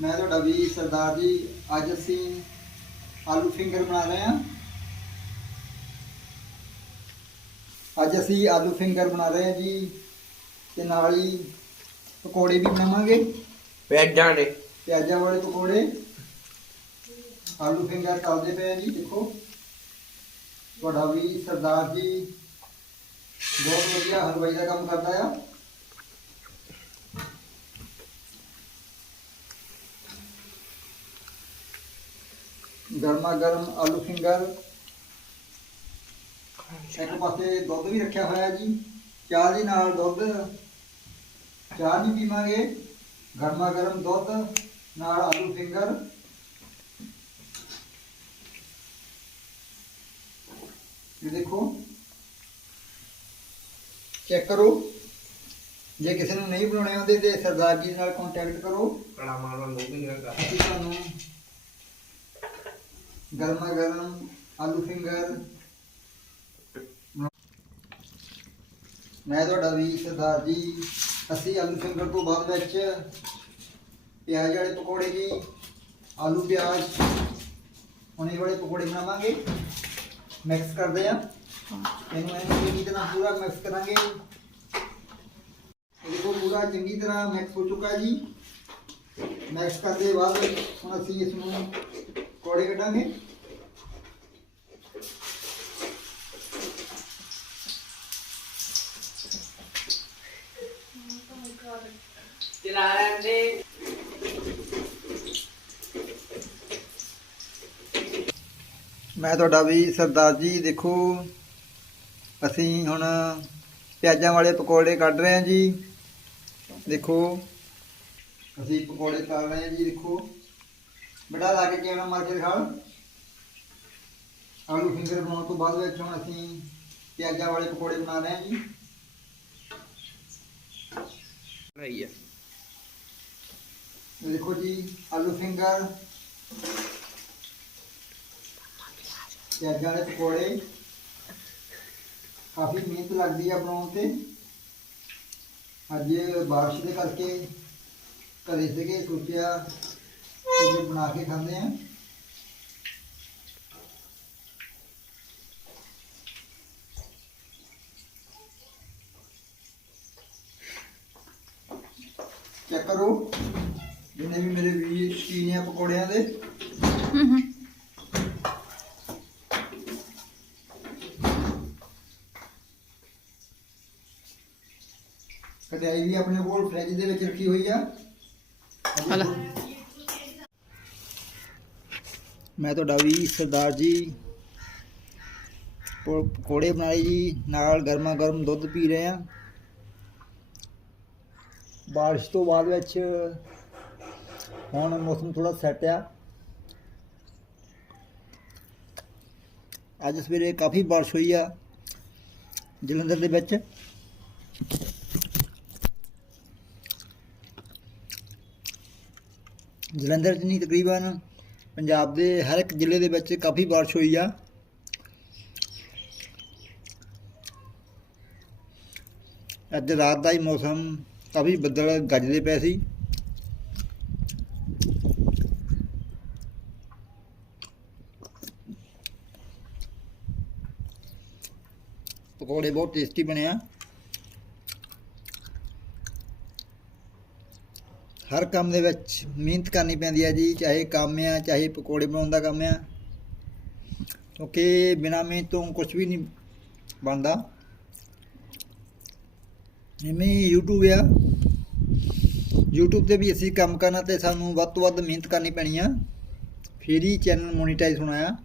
ਮੈਂ ਤੁਹਾਡਾ ਵੀ ਸਰਦਾਰ ਜੀ ਅੱਜ ਅਸੀਂ ਆਲੂ ਫਿੰਗਰ ਬਣਾ ਰਹੇ ਹਾਂ। ਅੱਜ ਅਸੀਂ ਆਲੂ ਫਿੰਗਰ ਬਣਾ ਰਹੇ ਹਾਂ ਜੀ ਤੇ ਨਾਲ ਹੀ ਪਕੌੜੇ ਵੀ ਬਣਾਵਾਂਗੇ। ਪਿਆਜ਼ਾਂ ਦੇ ਪਿਆਜ਼ਾਂ ਵਾਲੇ ਪਕੌੜੇ। ਆਲੂ ਫਿੰਗਰ ਤਲਦੇ ਪਏ ਆ ਜੀ ਦੇਖੋ। ਤੁਹਾਡਾ ਵੀ ਸਰਦਾਰ ਜੀ ਬਹੁਤ ਵਧੀਆ ਹਲਵਾਈ ਦਾ ਕੰਮ ਕਰਦਾ ਆ। ਗਰਮਾ ਗਰਮ ਆਲੂ ਫਿੰਗਰ। ਇੱਕ ਪਾਸੇ ਦੁੱਧ ਵੀ ਰੱਖਿਆ ਹੋਇਆ ਜੀ। ਚਾਹ ਦੇ ਨਾਲ ਦੁੱਧ। ਚਾਹ ਨਹੀਂ ਪੀਵਾਂਗੇ। ਗਰਮਾ ਗਰਮ ਦੁੱਧ ਨਾਲ ਆਲੂ ਫਿੰਗਰ। ਇਹ ਦੇਖੋ। ਚੈੱਕ ਕਰੋ। ਜੇ ਕਿਸੇ ਨੂੰ ਨਹੀਂ ਬਣਾਉਣੇ ਆਉਂਦੇ ਤੇ ਸਰਦਾਰ ਜੀ ਨਾਲ ਕੰਟੈਕਟ ਕਰੋ। ਕੜਾ ਮਾਰਵਾ ਲੋਕ ਨਹੀਂ ਕਰਦਾ ਅਸੀਂ ਤੁਹਾਨੂੰ ਗਰਮਾ ਗਰਮ ਆਲੂ ਫਿੰਗਰ। ਮੈਂ ਤੁਹਾਡਾ ਵੀ ਸਰਦਾਰ ਜੀ। ਅਸੀਂ ਆਲੂ ਫਿੰਗਰ ਤੋਂ ਬਾਅਦ ਵਿੱਚ ਪਿਆਜ਼ ਵਾਲੇ ਪਕੌੜੇ ਜੀ ਆਲੂ ਪਿਆਜ਼, ਹੁਣੇ ਵਾਲੇ ਪਕੌੜੇ ਬਣਾਵਾਂਗੇ। ਮਿਕਸ ਕਰਦੇ ਆ ਇਹਨੂੰ ਇਹਨੂੰ ਚੰਗੀ ਤਰ੍ਹਾਂ ਪੂਰਾ ਮਿਕਸ ਕਰਾਂਗੇ। ਦੇਖੋ, ਪੂਰਾ ਚੰਗੀ ਤਰ੍ਹਾਂ ਮਿਕਸ ਹੋ ਚੁੱਕਾ ਜੀ। ਮਿਕਸ ਕਰਦੇ ਬਾਅਦ ਹੁਣ ਅਸੀਂ ਇਸ ਨੂੰ ਕੋੜੇ ਕੱਢਾਂਗੇ। ਚਲਾ ਮੈਂ ਤੁਹਾਡਾ ਵੀ ਸਰਦਾਰ ਜੀ ਦੇਖੋ ਅਸੀਂ ਹੁਣ ਪਿਆਜ਼ਾਂ ਵਾਲੇ ਪਕੌੜੇ ਕੱਢ ਰਹੇ ਹਾਂ ਜੀ। ਦੇਖੋ ਅਸੀਂ ਪਕੌੜੇ ਤਲ ਰਹੇ ਹਾਂ ਜੀ ਦੇਖੋ। ਬੜਾ ਲਾ ਕੇ ਕਿਵੇਂ ਮਾਰ ਕੇ ਦਿਖਾਓ। ਆਲੂ ਫਿੰਗਰ ਬਣਾਉਣ ਤੋਂ ਬਾਅਦ ਵਿੱਚ ਹੁਣ ਅਸੀਂ ਪਿਆਜ਼ਾਂ ਵਾਲੇ ਪਕੌੜੇ ਬਣਾ ਰਹੇ ਹਾਂ ਜੀ। ਰਹੀ ਹੈ। ਦੇਖੋ ਜੀ ਆਲੂ ਫਿੰਗਰ ਪਿਆਜ਼ਾਂ ਵਾਲੇ ਪਕੌੜੇ। ਕਾਫੀ ਮਿਹਨਤ ਲੱਗਦੀ ਆ ਬਣਾਉਣ ਤੇ। ਅੱਜ ਬਾਰਿਸ਼ ਦੇ ਕਰਕੇ ਘਰੇ ਸੀਗੇ ਸੋਚਿਆ ਕੁਝ ਬਣਾ ਕੇ ਖਾਂਦੇ ਆ। ਚੈੱਕ ਕਰੋ, ਜਿੰਨੇ ਵੀ ਮੇਰੇ ਵੀਰ ਸ਼ਕੀਨ ਆ ਪਕੌੜਿਆਂ ਦੇ। ਕਢਾਈ ਵੀ ਆਪਣੇ ਕੋਲ ਫ੍ਰਿਜ ਦੇ ਵਿੱਚ ਰੱਖੀ ਹੋਈ ਆ। ਹਲਾ। ਮੈਂ ਤੁਹਾਡਾ ਵੀ ਸਰਦਾਰ ਜੀ। ਪ- ਪਕੌੜੇ ਬਣਾਏ ਜੀ, ਨਾਲ ਗਰਮਾ ਗਰਮ ਦੁੱਧ ਪੀ ਰਹੇ ਆ ਬਾਰਿਸ਼ ਤੋਂ ਬਾਅਦ ਵਿੱਚ ਹੁਣ ਮੌਸਮ ਥੋੜਾ ਸੈੱਟ ਆ। ਅੱਜ ਸਵੇਰੇ ਕਾਫੀ ਬਾਰਿਸ਼ ਹੋਈ ਆ, ਜਲੰਧਰ ਦੇ ਵਿੱਚ। ਜਲੰਧਰ 'ਚ ਨਹੀਂ ਤਕਰੀਬਨ ਪੰਜਾਬ ਦੇ ਹਰ ਇੱਕ ਜ਼ਿਲ੍ਹੇ ਦੇ ਵਿੱਚ ਕਾਫੀ ਬਾਰਿਸ਼ ਹੋਈ ਆ। ਅੱਜ ਰਾਤ ਦਾ ਹੀ ਮੌਸਮ ਕਾਫੀ ਬੱਦਲ ਗੱਜਦੇ ਪਏ ਸੀ। ਪਕੌੜੇ ਬਹੁਤ ਟੇਸਟੀ ਬਣੇ ਆ। ਹਰ ਕੰਮ ਦੇ ਵਿੱਚ ਮਿਹਨਤ ਕਰਨੀ ਪੈਂਦੀ ਹੈ ਜੀ, ਚਾਹੇ ਕੰਮ ਆ, ਚਾਹੇ ਪਕੌੜੇ ਬਣਾਉਣ ਦਾ ਕੰਮ ਆ। ਕਿਉਂਕਿ ਬਿਨਾ ਮਿਹਨਤ ਤੋਂ ਕੁਝ ਵੀ ਨਹੀਂ ਬਣਦਾ। ਜਿਵੇਂ YouTube ਆ। YouTube ਤੇ ਵੀ ਅਸੀਂ ਕੰਮ ਕਰਨਾ ਤੇ ਸਾਨੂੰ ਵੱਧ ਤੋਂ ਵੱਧ ਮਿਹਨਤ ਕਰਨੀ ਪੈਣੀ ਆ। ਫਿਰ ਹੀ ਚੈਨਲ ਮੋਨੀਟਾਈਜ਼ ਹੋਣਾ ਆ।